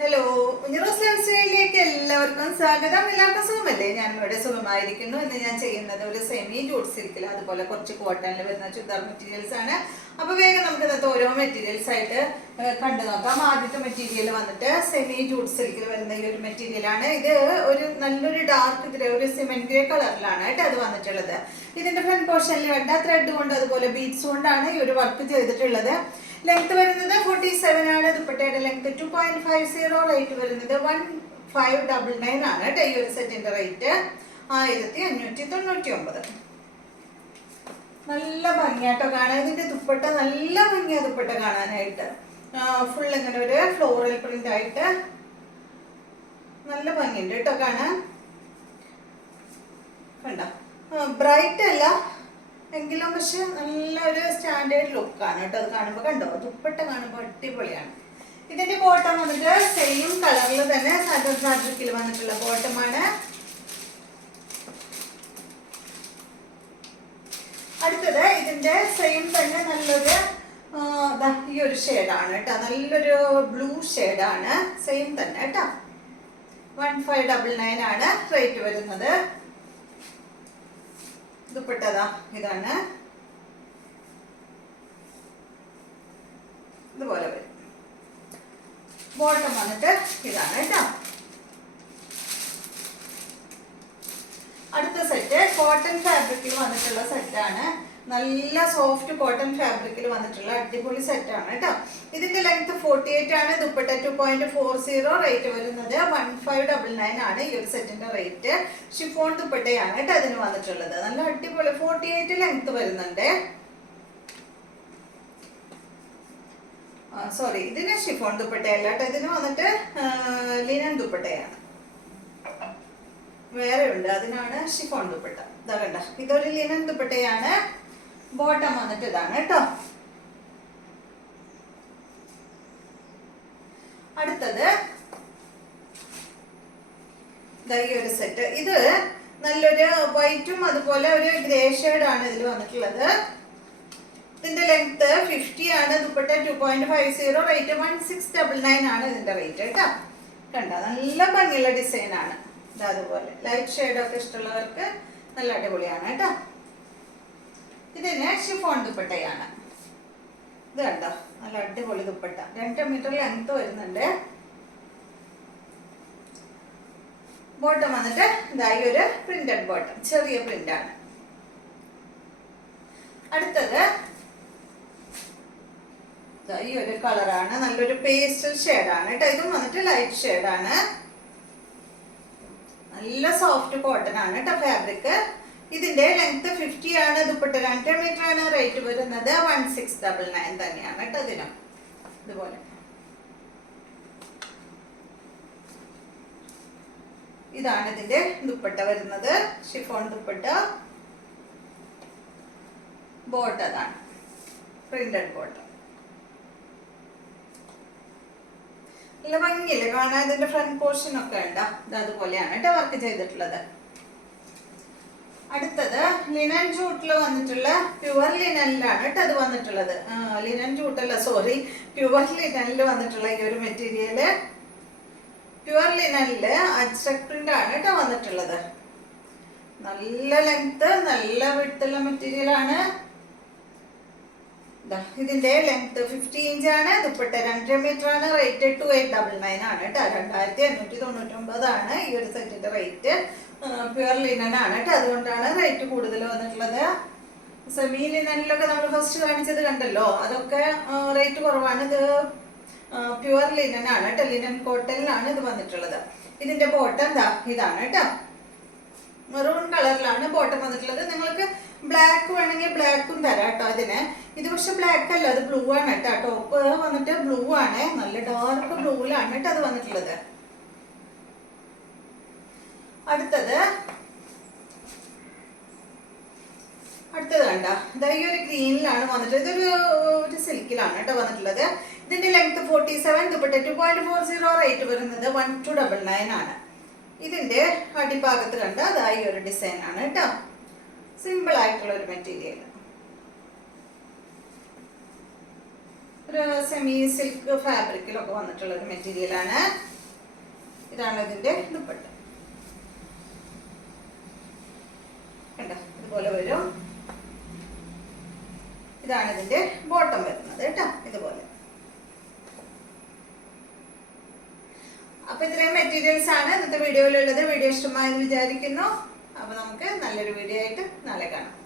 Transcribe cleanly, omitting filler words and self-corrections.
Hello, ഉഞ്ഞിറോസ് life സ്റ്റൈലിലേക്ക് എല്ലാവർക്കും സ്വാഗതം. എല്ലാവർക്കും സുഖമല്ലേ? ഞാൻ ഇവിടെ സുഖമായിരിക്കുന്നു. ഇന്ന് ഞാൻ ചെയ്യുന്നത് ഒരു സെമി ജൂട്ട് സിൽക്കിൽ അതുപോലെ കുറച്ച് കോട്ടണിൽ വരുന്ന ചുരിദാർ മെറ്റീരിയൽസ് ആണ്. അപ്പോൾ വേഗം നമുക്ക് ഇന്നത്തെ ഓരോ മെറ്റീരിയൽസ് ആയിട്ട് കണ്ടു നോക്കാം. ആദ്യത്തെ മെറ്റീരിയൽ വന്നിട്ട് സെമി ജൂട്ട് സിൽക്കിൽ വരുന്ന ഈ ഒരു മെറ്റീരിയൽ ആണ്. ഇത് ഒരു നല്ലൊരു ഡാർക്ക് ഗ്രേ, ഒരു സിമെന്റ് ഗ്രേ കളറിലാണ് കേട്ടോ അത് വന്നിട്ടുള്ളത്. ഇതിന്റെ ഫ്രണ്ട് പോർഷനിൽ വേണ്ട ത്രെഡ് കൊണ്ട് അതുപോലെ ബീഡ്സ് കൊണ്ടാണ് ഈ ഒരു വർക്ക് ചെയ്തിട്ടുള്ളത്. ലെങ്ത് വരുന്നത് 47 ആണ്. ദുപ്പട്ടയുടെ ലെങ്ത് 2.50. റേറ്റ് വരുന്നത് 1599 ആണ് കേട്ടോ. ഈ ഒരു സെറ്റിന്റെ റേറ്റ് 1599. നല്ല ഭംഗിയാട്ടോ കാണാൻ. ഇതിന്റെ ദുപ്പട്ട നല്ല ഭംഗിയാ ദുപ്പട്ട കാണാനായിട്ട്. ഫുൾ ഇങ്ങനെ ഒരു ഫ്ലോറൽ പ്രിന്റ് ആയിട്ട് നല്ല ഭംഗിയുണ്ട് കേട്ടോ കാണാൻ. കണ്ടോ, ബ്രൈറ്റ് അല്ല എങ്കിലും പക്ഷെ നല്ലൊരു സ്റ്റാൻഡേർഡ് ലുക്കാണ് കേട്ടോ അത് കാണുമ്പോൾ. കണ്ടോ, ദുപ്പട്ട കാണുമ്പോൾ അടിപൊളിയാണ്. ഇതിന്റെ ബോട്ടം വന്നിട്ട് സെയിം കളറിൽ തന്നെ സാറ്റൻ ഫാബ്രിക്കിൽ വന്നിട്ടുള്ള ബോട്ടമാണ്. അടുത്തത് ഇതിന്റെ സെയിം തന്നെ നല്ലൊരു ഈ ഒരു ഷെയ്ഡാണ് കേട്ടോ. നല്ലൊരു ബ്ലൂ ഷെയ്ഡാണ്. സെയിം തന്നെ കേട്ടോ. 1599 ആണ് റേറ്റ് വരുന്നത്. ദുപ്പട്ടതാ ഇതാണ്, ഇതുപോലെ വരും. ബോട്ടം വന്നിട്ട് ഇതാണ് കേട്ടോ. അടുത്ത സെറ്റ് കോട്ടൺ ഫാബ്രിക്കിൽ വന്നിട്ടുള്ള സെറ്റാണ്. നല്ല സോഫ്റ്റ് കോട്ടൺ ഫാബ്രിക്കിൽ വന്നിട്ടുള്ള അടിപൊളി സെറ്റാണ് കേട്ടോ. ഇതിന്റെ ലെങ്ത് 48 ആണ്. ദുപ്പട്ട 2.40. റേറ്റ് വരുന്നത് 1599 ആണ് ഈ ഒരു സെറ്റിന്റെ റേറ്റ്. ഷിഫോൺ ദുപ്പട്ടയാണ് കേട്ടോ അതിന് വന്നിട്ടുള്ളത്. നല്ല അടിപൊളി 48 ലെങ്ത് വരുന്നുണ്ട്. സോറി, ഇതിന് ഷിഫോൺ ദുപ്പട്ടയല്ല കേട്ടോ. ഇതിന് വന്നിട്ട് ലിനൻ ദുപ്പട്ടയാണ്. വേറെ ഉണ്ട്, അതിനാണ് ഷിഫോൺ ദുപ്പട്ട. ഇതാ കണ്ട, ഇതൊരു ലിനൻ ദുപ്പട്ടയാണ്. ബോട്ടം വന്നിട്ട് ഇതാണ് കേട്ടോ. അടുത്തത് ഈ ഒരു സെറ്റ്. ഇത് നല്ലൊരു വൈറ്റും അതുപോലെ ഒരു ഗ്രേ ഷെയ്ഡാണ് ഇതിൽ വന്നിട്ടുള്ളത്. ഇതിന്റെ ലെങ്ത് 50 ആണ്. ദുപ്പട്ട 2.50. റേറ്റ് 1699 ആണ് ഇതിന്റെ റേറ്റ് കേട്ടോ. കണ്ട, നല്ല ഭംഗിയുള്ള ഡിസൈൻ ആണ്. അതുപോലെ ലൈറ്റ് ഷെയ്ഡൊക്കെ ഇഷ്ടമുള്ളവർക്ക് നല്ല അടിപൊളിയാണ് കേട്ടോ. ഇതിന് ഷിഫോൺ ദുപ്പട്ടയാണ്. ഇത് കണ്ടോ, നല്ല അടിപൊളി ദുപ്പട്ട. 2 മീറ്റർ ലെങ്ത് വരുന്നുണ്ട്. ബോട്ടം വന്നിട്ട് ഇതായി ഒരു പ്രിന്റഡ് ബോട്ടം, ചെറിയ പ്രിന്റ് ആണ്. അടുത്തത് ഈ ഒരു കളറാണ്. നല്ലൊരു പേസ്റ്റൽ ഷെയ്ഡാണ് കേട്ടോ. ഇതും വന്നിട്ട് ലൈറ്റ് ഷെയ്ഡാണ്. നല്ല സോഫ്റ്റ് കോട്ടൺ ആണ് കേട്ടോ ഫാബ്രിക്. ഇതിന്റെ ലെങ്ത് 50 ആണ്. ദുപ്പട്ട 2 മീറ്റർ ആണ്. റേറ്റ് വരുന്നത് 1699 തന്നെയാണ് കേട്ടോ ഇതിനും. ഇതുപോലെ ഇതാണ് ഇതിന്റെ ദുപ്പട്ട വരുന്നത്. ഷിഫോൺ ദുപ്പട്ട. ബോട്ട് അതാണ് പ്രിന്റഡ് ബോട്ട്. നല്ല ഭംഗിയില്ലേ കാണാൻ. ഇതിന്റെ ഫ്രണ്ട് പോർഷൻ ഒക്കെ ഉണ്ട്. ഇത് അതുപോലെയാണ് കേട്ടോ വർക്ക് ചെയ്തിട്ടുള്ളത്. അടുത്തത് ലിനൻ ജൂട്ടിൽ വന്നിട്ടുള്ള പ്യുവർ ലിനനിലാണ് കേട്ടോ അത് വന്നിട്ടുള്ളത്. ലിനൻ ജൂട്ടല്ല, സോറി, പ്യുവർ ലിനനിൽ വന്നിട്ടുള്ള ഈ ഒരു മെറ്റീരിയല്. പ്യുവർ ലിനനില് അജ്രക് പ്രിന്റ് ആണ് കേട്ടോ വന്നിട്ടുള്ളത്. നല്ല ലെങ്ത്, നല്ല വിഡ്ത്തുള്ള മെറ്റീരിയൽ ആണ്. ഇതിന്റെ ലെങ്ത് 50 ഇഞ്ച് ആണ്. ദുപ്പട്ട 2 മീറ്റർ ആണ്. റേറ്റ് 2899 ആണ് കേട്ടോ. 2899 ആണ് ഈ ഒരു സെറ്റിന്റെ റേറ്റ്. പ്യുവർ ലിനൻ ആണ് കേട്ടോ, അതുകൊണ്ടാണ് റേറ്റ് കൂടുതൽ വന്നിട്ടുള്ളത്. സെമി ലിനനിലൊക്കെ നമ്മൾ ഫസ്റ്റ് കാണിച്ചത് കണ്ടല്ലോ, അതൊക്കെ റേറ്റ് കുറവാണ്. ഇത് പ്യുവർ ലിനൻ ആണ് കേട്ടോ. ലിനൻ കോട്ടണിലാണ് ഇത് വന്നിട്ടുള്ളത്. ഇതിന്റെ ബോട്ടം ഇതാണ് കേട്ടോ. മെറൂൺ കളറിലാണ് ബോട്ടം വന്നിട്ടുള്ളത്. നിങ്ങൾക്ക് ബ്ലാക്ക് വേണമെങ്കിൽ ബ്ലാക്കും തരാം കേട്ടോ അതിന്. ഇത് പക്ഷെ ബ്ലാക്ക് അല്ല, അത് ബ്ലൂ ആണ് കേട്ടോ. ടോപ്പ് വന്നിട്ട് ബ്ലൂ ആണ്. നല്ല ഡാർക്ക് ബ്ലൂവിലാണ് കേട്ടോ അത് വന്നിട്ടുള്ളത്. അടുത്തത് കണ്ട, ഈ ഒരു ഗ്രീനിലാണ് വന്നിട്ടുള്ളത്. ഇതൊരു സിൽക്കിലാണ് കേട്ടോ വന്നിട്ടുള്ളത്. ഇതിന്റെ ലെങ്ത് 47. ദുപ്പട്ട 2.40. റേറ്റ് വരുന്നത് 1299 ആണ്. ഇതിന്റെ അടിഭാഗത്ത് കണ്ട അതായി ഒരു ഡിസൈൻ ആണ് കേട്ടോ. സിമ്പിൾ ആയിട്ടുള്ള ഒരു മെറ്റീരിയൽ. ഒരു സെമി സിൽക്ക് ഫാബ്രിക്കിലൊക്കെ വന്നിട്ടുള്ള ഒരു മെറ്റീരിയലാണ്. ഇതാണ് ഇതിന്റെ ദുപ്പട്ട. കണ്ടോ, ഇതുപോലെ വരും. ഇതാണ് ഇതിന്റെ ബോട്ടം വരുന്നത് കേട്ടോ, ഇതുപോലെ. അപ്പൊ ഇത്രയും മെറ്റീരിയൽസ് ആണ് ഇന്നത്തെ വീഡിയോയിലുള്ളത്. വീഡിയോ ഇഷ്ടമായെന്ന് വിചാരിക്കുന്നു. അപ്പൊ നമുക്ക് നല്ലൊരു വീഡിയോ ആയിട്ട് നാളെ കാണാം.